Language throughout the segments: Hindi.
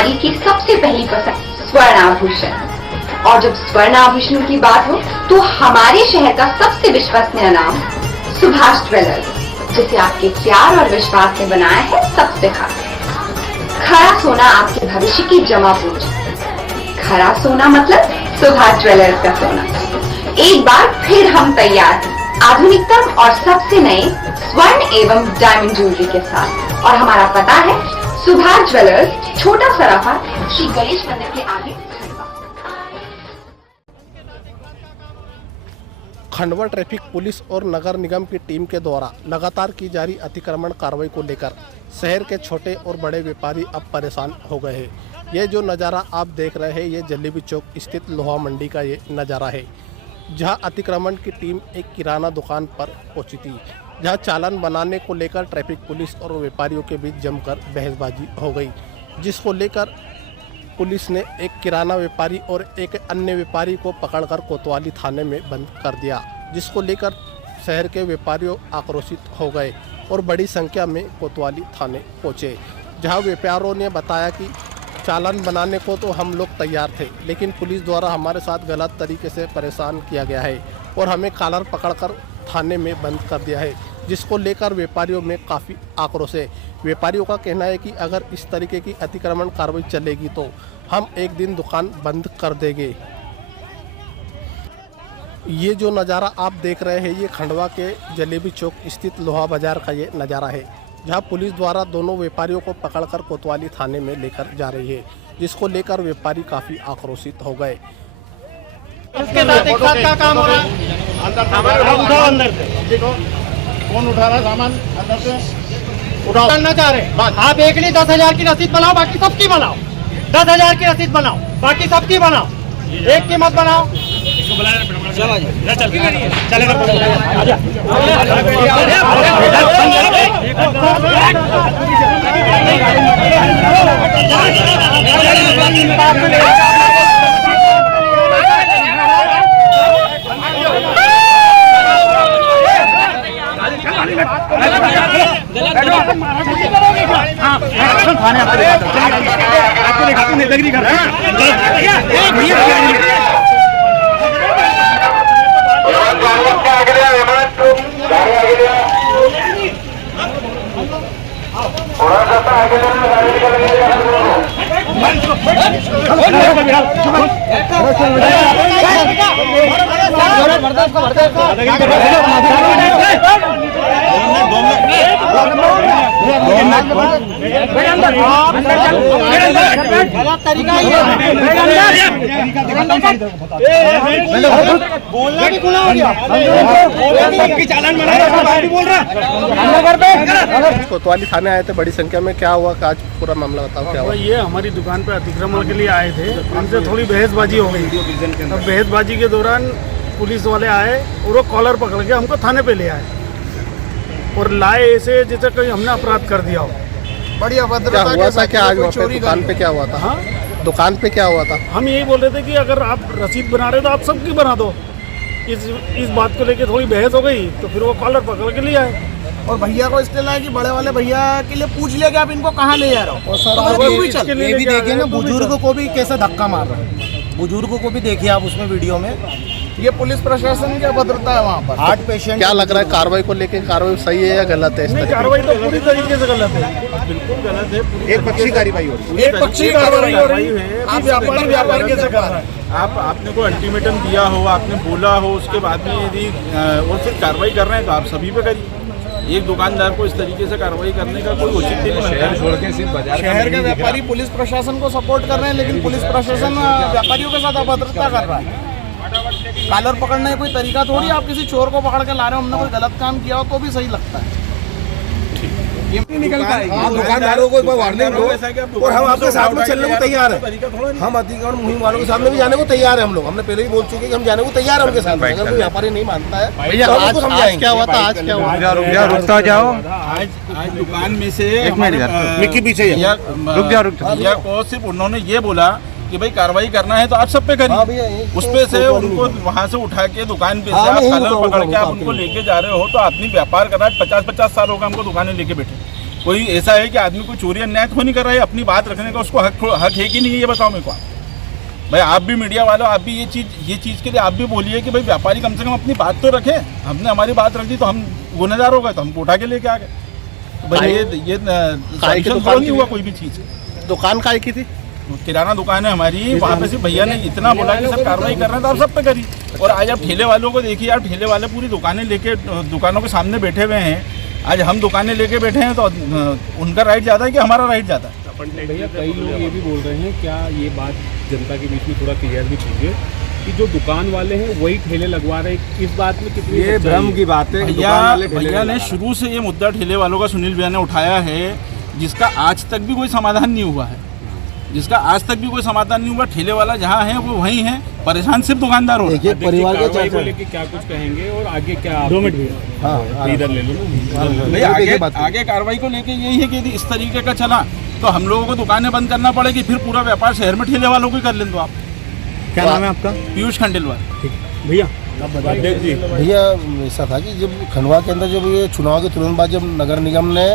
नारी की सबसे पहली पसंद स्वर्ण आभूषण। और जब स्वर्ण आभूषण की बात हो तो हमारे शहर का सबसे विश्वसनीय नाम सुभाष ज्वेलर्स, जिसे आपके प्यार और विश्वास ने बनाया है सबसे खास। खरा सोना आपके भविष्य की जमा पूंजी। खरा सोना मतलब सुभाष ज्वेलर्स का सोना। एक बार फिर हम तैयार हैं आधुनिकतम और सबसे नए स्वर्ण एवं डायमंड ज्वेलरी के साथ। और हमारा पता है सुभाष ज्वेलर्स, छोटा सराफा, श्री गणेश मंदिर के आगे। खंडवा ट्रैफिक पुलिस और नगर निगम की टीम के द्वारा लगातार की जा रही अतिक्रमण कार्रवाई को लेकर शहर के छोटे और बड़े व्यापारी अब परेशान हो गए हैं। ये जो नज़ारा आप देख रहे हैं, ये जलेबी चौक स्थित लोहा मंडी का ये नज़ारा है, जहां अतिक्रमण की टीम एक किराना दुकान पर पहुंची थी, जहां चालान बनाने को लेकर ट्रैफिक पुलिस और व्यापारियों के बीच जमकर बहसबाजी हो गई, जिसको लेकर पुलिस ने एक किराना व्यापारी और एक अन्य व्यापारी को पकड़कर कोतवाली थाने में बंद कर दिया, जिसको लेकर शहर के व्यापारियों आक्रोशित हो गए और बड़ी संख्या में कोतवाली थाने पहुंचे, जहां व्यापारियों ने बताया कि चालान बनाने को तो हम लोग तैयार थे, लेकिन पुलिस द्वारा हमारे साथ गलत तरीके से परेशान किया गया है और हमें कॉलर पकड़कर थाने में बंद कर दिया है, जिसको लेकर व्यापारियों में काफ़ी आक्रोश है। व्यापारियों का कहना है कि अगर इस तरीके की अतिक्रमण कार्रवाई चलेगी तो हम एक दिन दुकान बंद कर देंगे। ये जो नज़ारा आप देख रहे हैं, ये खंडवा के जलेबी चौक स्थित लोहा बाजार का ये नज़ारा है, जहां पुलिस द्वारा दोनों व्यापारियों को पकड़कर कोतवाली थाने में लेकर जा रही है, जिसको लेकर व्यापारी काफ़ी आक्रोशित हो गए। उसके साथ एक साथ क्या काम हो रहा है? उठाओ अंदर से, देखो कौन उठा रहा है सामान अंदर से, उठाओ। करना चाह रहे आप एक नहीं 10,000 की रसीद बनाओ, बाकी सबकी बनाओ। 10,000 की रसीद बनाओ, बाकी सबकी बनाओ, एक की मत बनाओ। बोलना भी गुनाह हो गया। चालान बोल रहा। कोतवाली थाने आए थे बड़ी संख्या में, क्या हुआ? आज पूरा मामला बताओ क्या हुआ? ये हमारी दुकान पे अतिक्रमण के लिए आए थे, उनसे थोड़ी बहसबाजी हो गई। अब बहसबाजी के दौरान पुलिस वाले आए और वो कॉलर पकड़ के हमको थाने पे ले आए और लाए ऐसे जैसे कोई हमने अपराध कर दिया हो। बड़ी अभद्रता हुआ था। क्या आज वहाँ पे दुकान पे क्या हुआ था? हाँ, दुकान पे क्या हुआ था? हम यही बोल रहे थे कि अगर आप रसीद बना रहे हो तो आप सबकी बना दो। इस बात को लेके थोड़ी बहस हो गई तो फिर वो कॉलर पकड़ के ले आए और भैया को इसलिए लाया कि बड़े वाले भैया के लिए पूछ लिया कि आप इनको कहाँ ले जा रहे हो। ये भी देखिए ना, बुजुर्ग को भी कैसे धक्का मार रहे हैं, बुजुर्ग को भी देखिए आप उसमें वीडियो में। ये पुलिस प्रशासन की अभद्रता है वहाँ पर। 8 पेशेंट। क्या लग रहा है कार्रवाई को लेकर? कार्रवाई सही है या गलत है? नहीं, कार्रवाई तो पूरी तरीके से गलत है, बिल्कुल गलत है। एक पक्षी कार्रवाई हो रही है, एक पक्षी कार्रवाई हो रही है। आप व्यापारी व्यापार कैसे कर रहा है? आपने कोई अल्टीमेटम दिया हो, आपने बोला हो, उसके बाद में यदि और फिर कार्रवाई कर रहे हैं तो आप सभी पे करिए। एक दुकानदार को इस तरीके से कार्रवाई करने का कोई उचित नहीं है। शहर छोड़ के सिर्फ बाजार शहर के व्यापारी पुलिस प्रशासन को सपोर्ट कर रहे हैं, लेकिन पुलिस प्रशासन व्यापारियों के साथ अभद्रता कर रहा है। कॉलर पकड़ने का कोई तरीका थोड़ी, आप किसी चोर को पकड़ के ला रहे हो, हमने कोई गलत काम किया हो तो भी सही लगता है। ये निकल पाएगी। आप दुकानदारों को एक बार वार्निंग दो और हम आपके साथ में चलने को तैयार है। हम अतिक्रमण मुहिम वालों के सामने भी जाने को तैयार है। हम लोग हमने पहले ही बोल चुके कि हम जाने को तैयार है उनके साथ। अगर कोई व्यापारी नहीं मानता है तो हम उसको समझाएंगे। क्या हुआ था? आज क्या हुआ? रुकता जाओ। आज दुकान में से मिक्की पीछे भैया को सिर्फ उन्होंने ये बोला कि भाई कार्रवाई करना है तो आप सब पे करिए। उस पे से उनको वहाँ से उठा के दुकान पे से आप कॉलर पकड़ के आप उनको लेके जा रहे हो तो आदमी व्यापार कर रहा है। 50-50 साल हो गए हमको दुकानें लेके बैठे, कोई ऐसा है कि आदमी कोई चोरी अन्याय तो नहीं कर रहा है, अपनी बात रखने का उसको हक है कि नहीं है, ये बताओ मेरे को भाई। आप भी मीडिया वालों, आप भी ये चीज़ के लिए आप भी बोलिए कि भाई व्यापारी कम से कम अपनी बात तो रखे। हमने हमारी बात रख दी तो हम गुनहगार हो गए, तो हम उठा के लेके आ गए। तो भाई ये सॉल्यूशन थोड़ा नहीं हुआ कोई भी चीज़। दुकान काय की थी? किराना दुकान है हमारी, वहाँ पे से भैया ने इतना बोला कि सब कार्रवाई कर रहे हैं तो आप सब पे करी। और आज आप ठेले वालों को देखिए, आप ठेले वाले पूरी दुकानें लेके दुकानों के सामने बैठे हुए हैं। आज हम दुकानें लेके बैठे हैं तो उनका राइट ज़्यादा है कि हमारा राइट ज़्यादा है? भैया कई लोग ये भी बोल रहे हैं, क्या ये बात जनता के बीच में थोड़ा क्लियर भी कीजिए कि जो दुकान वाले हैं वही ठेले लगवा रहे हैं, इस बात में कितनी ये भ्रम की बात है। भैया ने शुरू से ये मुद्दा ठेले वालों का सुनील भैया ने उठाया है, जिसका आज तक भी कोई समाधान नहीं हुआ है। जिसका आज तक भी कोई समाधान नहीं हुआ। ठेले वाला जहाँ है वो वहीं है, परेशान सिर्फ दुकानदार हो रहा है। परिवार को लेके क्या कुछ कहेंगे और आगे क्या? 2 मिनट भैया इधर ले लो भैया। आगे कार्रवाई को लेके यही है कि यदि इस तरीके का चला तो हम लोगों को दुकानें बंद करना पड़ेगी, फिर पूरा व्यापार शहर में ठेले वालों को ही कर लें। तो आप क्या नाम है आपका? पीयूष खंडेलवाल। भैया भैया ऐसा था कि जब खंडवा के अंदर जब ये चुनाव के तुरंत बाद जब नगर निगम ने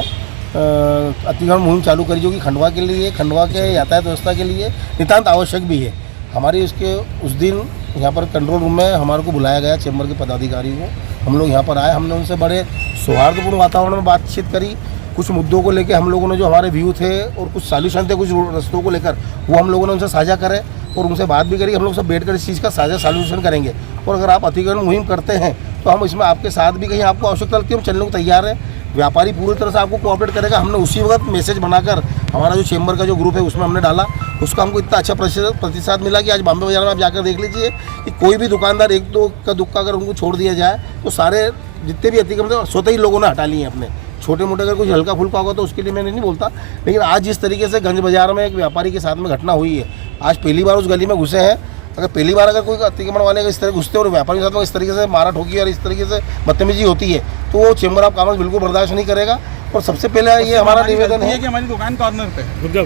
अतिक्रमण मुहिम चालू करी, जो कि खंडवा के लिए, खंडवा के यातायात व्यवस्था के लिए नितांत आवश्यक भी है। हमारी उस दिन यहाँ पर कंट्रोल रूम में हमारे को बुलाया गया, चैम्बर के पदाधिकारियों को। हम लोग यहाँ पर आए, हमने उनसे बड़े सौहार्दपूर्ण वातावरण में बातचीत करी। कुछ मुद्दों को लेकर हम लोगों ने, जो हमारे व्यू थे और कुछ सॉल्यूशन थे कुछ रस्तों को लेकर, वो हम लोगों ने उनसे साझा करे और उनसे बात भी करी। हम लोग सब बैठकर इस चीज़ का साझा सॉल्यूशन करेंगे। और अगर आप अतिक्रमण मुहिम करते हैं तो हम इसमें आपके साथ भी कहीं आपको आवश्यकता लगती है, हम चलने को तैयार हैं। व्यापारी पूरी तरह से आपको कोऑपरेट करेगा। हमने उसी वक्त मैसेज बनाकर हमारा जो चैम्बर का जो ग्रुप है उसमें हमने डाला। उसका हमको इतना अच्छा प्रतिसाद मिला कि आज बॉम्बे बाजार में आप जाकर देख लीजिए कि कोई भी दुकानदार एक दो का दुक्का अगर उनको छोड़ दिया जाए तो सारे जितने भी अतिक्रमण थे स्वतः ही लोगों ने हटा लिए अपने। छोटे मोटे अगर कुछ हल्का फुल्का होगा तो उसके लिए मैंने नहीं बोलता, लेकिन आज जिस तरीके से गंज बाजार में एक व्यापारी के साथ में घटना हुई है, आज पहली बार उस गली में घुसे हैं। अगर पहली बार अगर कोई अतिक्रमण वाले इस तरह घुसते और व्यापारी के साथ में इस तरीके से मारा ठोकी और इस तरीके से बदतमीजी होती है तो वो चैम्बर ऑफ कॉमर्स बिल्कुल बर्दाश्त नहीं करेगा। और सबसे पहले ये हमारा निवेदन है कि हमारी दुकान कॉर्नर पे है।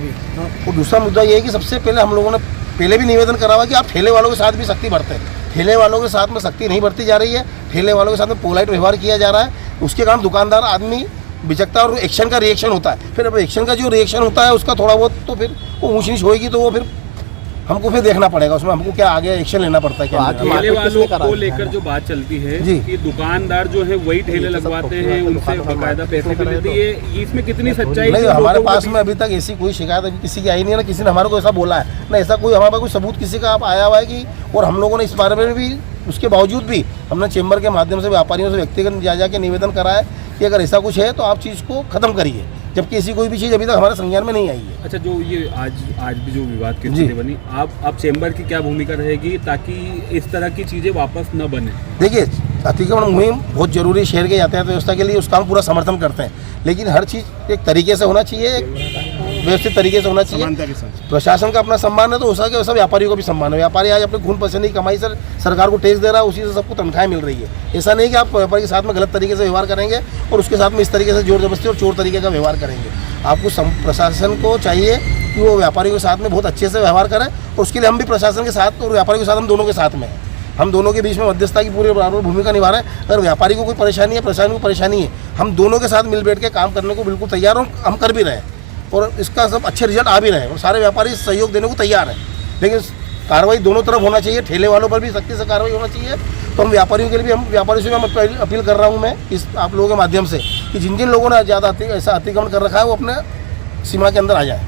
और दूसरा मुद्दा ये है कि सबसे पहले हम लोगों ने पहले भी निवेदन करा हुआ कि आप ठेले वालों के साथ भी सख्ती बरतें। ठेले वालों के साथ में सख्ती नहीं बरती जा रही है, ठेले वालों के साथ में पोलाइट व्यवहार किया जा रहा है। उसके कारण दुकानदार आदमी बिचकता और एक्शन का रिएक्शन होता है। फिर अब एक्शन का जो रिएक्शन होता है उसका थोड़ा बहुत तो फिर वो ऊँच नीच होगी तो वो फिर हमको फिर देखना पड़ेगा, उसमें हमको क्या आगे एक्शन लेना पड़ता है। क्या ठेले वालों को लेकर जो बात चलती है कि दुकानदार जो है वही ठेले लगवाते हैं, उनसे बाकायदा पैसे भी लेते हैं, ये इसमें कितनी सच्चाई? नहीं, हमारे पास में अभी तक ऐसी कोई शिकायत अभी किसी की आई नहीं है, ना किसी ने हमारे को ऐसा बोला है, ना ऐसा कोई हमारे पास कोई सबूत किसी का आया हुआ है कि। और हम लोगों ने इस बारे में भी, उसके बावजूद भी हमने चैम्बर के माध्यम से व्यापारियों से व्यक्तिगत जा के निवेदन करा है कि अगर ऐसा कुछ है तो आप चीज़ को ख़त्म करिए, जबकि ऐसी कोई भी चीज़ अभी तक हमारे संज्ञान में नहीं आई है। अच्छा, जो ये आज भी जो विवाद की स्थिति बनी, आप चैम्बर की क्या भूमिका रहेगी ताकि इस तरह की चीज़ें वापस न बने? देखिए, अतिक्रमण मुहिम बहुत जरूरी शहर के यातायात व्यवस्था के लिए, उसका हम पूरा समर्थन करते हैं, लेकिन हर चीज़ एक तरीके से होना चाहिए, एक व्यवस्थित तरीके से होना चाहिए। प्रशासन का अपना सम्मान है तो उसका वैसा व्यापारियों का भी सम्मान है। व्यापारी आज अपने खून पसीने की कमाई से सरकार को टैक्स दे रहा है, उसी से सबको तनख्वाहें मिल रही है। ऐसा नहीं कि आप व्यापारी के साथ में गलत तरीके से व्यवहार करेंगे और उसके साथ में इस तरीके से जोर जबरदस्ती और चोर तरीके का व्यवहार करेंगे। आपको प्रशासन को चाहिए कि वो व्यापारियों के साथ में बहुत अच्छे से व्यवहार करें, और उसके लिए हम भी प्रशासन के साथ और व्यापारियों के साथ, हम दोनों के साथ में हैं। हम दोनों के बीच में मध्यस्थता की पूरी बराबर भूमिका निभा रहे हैं। अगर व्यापारी को कोई परेशानी है, प्रशासन को परेशानी है, हम दोनों के साथ मिल बैठ के काम करने को बिल्कुल तैयार हो, हम कर भी रहे हैं और इसका सब अच्छे रिजल्ट आ भी रहे हैं और सारे व्यापारी सहयोग देने को तैयार हैं। लेकिन कार्रवाई दोनों तरफ होना चाहिए, ठेले वालों पर भी सख्ती से कार्रवाई होना चाहिए। तो हम व्यापारियों के लिए भी, हम व्यापारियों से भी हम अपील कर रहा हूँ मैं इस आप लोगों के माध्यम से कि जिन जिन लोगों ने ज़्यादा ऐसा अतिक्रमण कर रखा है वो अपने सीमा के अंदर आ जाए।